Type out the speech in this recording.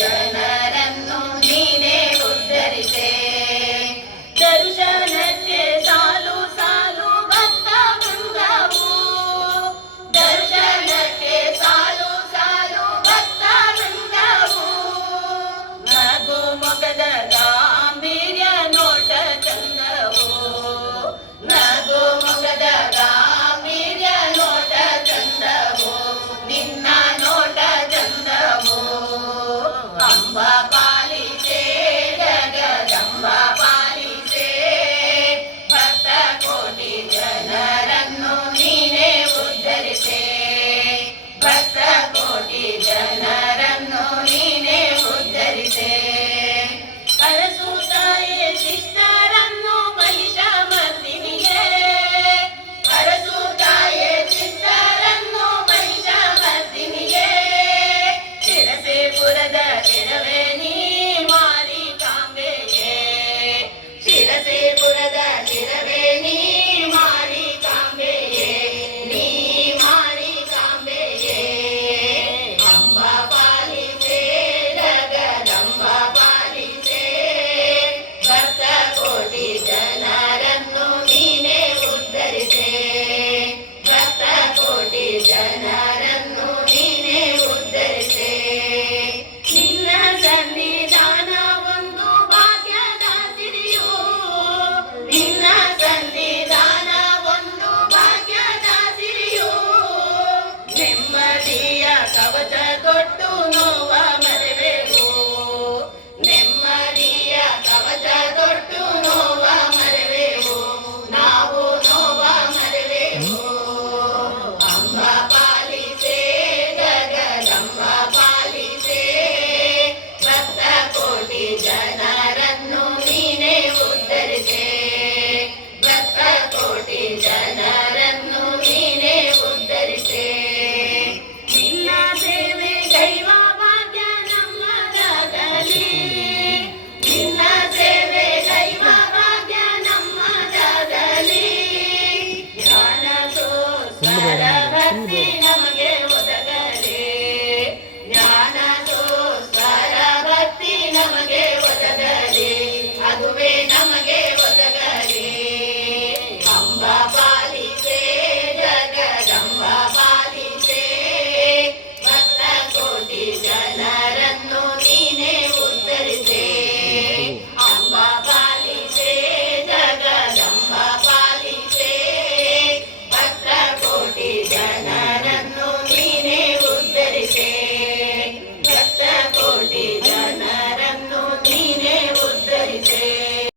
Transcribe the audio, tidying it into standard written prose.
ಜನರನ್ನು ನೀನೇ ಉದ್ಧರಿಸೆ. ದರ್ಶನಕ್ಕೆ ಸಾಲು ಸಾಲು ಭಕ್ತ ವೃಂದವು, ದರ್ಶನಕ್ಕೆ ಸಾಲು ಸಾಲು ಭಕ್ತ ವೃಂದವು. ನಗು ಮೊಗದ ಗಾಂಭೀರ್ಯ ನೋಟ ಚಂದವು, ನಗು ಮೊಗದ ಗಾಂಭೀರ್ಯ ನೋಟ ಚಂದವು, ನಿನ್ನ ನೋಟ ಚಂದವು. ಅಂಬ ಪಾಲಿಸೆ ಜಗದಂಬ ಪಾಲಿಸೆ, ಭಕ್ತ ಕೋಟಿ ಜನರನ್ನು ನೀನೇ ಉದ್ಧರಿಸೆ. ಭಕ್ತ ಕೋಟಿ ಜನರನ್ನು ನೀನೇ ಉದ್ಧರಿಸೆ. ಅರಸುತ್ತಾಯೇ ಶಿಷ್ಟರನ್ನು ಮಹಿಷಮರ್ದಿನಿಗೆ, ಅರಸುತ್ತಾಯೇ ಶಿಷ್ಟರನ್ನು ಮಹಿಷಮರ್ದಿನಿಗೆ. ಶಿರಸೇಪುರದ ಶಿರವೇ ನೀ ಮಾರಿಕಾಂಬೆಗೆ, ಶಿರಸೇಪುರದ ಶಿರವೇ ನೀ ಮಾರಿಕಾಂಬೆಗೆ, ನೀ ಮಾರಿಕಾಂಬೆಗೆ. ಅಂಬ ಪಾಲಿಸೆ ಜಗದಂಬ ಪಾಲಿಸೆ, ಭಕ್ತ ಕೋಟಿ ಜನರನ್ನು ನೀನೇ ಉದ್ಧರಿಸೆ. ಭಕ್ತ ಕೋಟಿ ಜನರನ್ನು ನೀನೇ ಉದ್ಧರಿಸೆ. ನಿನ್ನ ಸನ್ನಿಧಾನ ಒಂದು ಭಾಗ್ಯದ ಸಿರಿಯು, ನಿನ್ನ ಸನ್ನಿಧಾನ ಒಂದು ಭಾಗ್ಯದ ಸಿರಿಯು. ನೆಮ್ಮದಿಯ ಕವಚ ತೊಟ್ಟು ನೋವ ಮರೆವೆವು, ನೆಮ್ಮದಿಯ ಕವಚ ತೊಟ್ಟು ನೋವ ಮರೆವೆವು, ನಾವು ನೋವ ಮರೆವೆವು. ಅಂಬ ಪಾಲಿಸೆ ಜಗದಂಬ ಪಾಲಿಸೆ, ಭಕ್ತ ಕೋಟಿ ಜನರನ್ನು ನೀನೇ ಉದ್ಧರಿಸೆ. ಭಕ್ತ ಕೋಟಿ ಜನರನ್ನು ನೀನೇ ಉದ್ಧರಿಸೆ. ನಿನ್ನ ಸೇವೆ ದೈವ ಭಾಗ್ಯ ನಮ್ಮದಾಗಲಿ, ನಿನ್ನ ಸೇವೆ ದೈವ ಭಾಗ್ಯ ನಮ್ಮದಾಗಲಿ. ಜ್ಞಾನ ಸೋಸ್ಕರ ಭಕ್ತಿ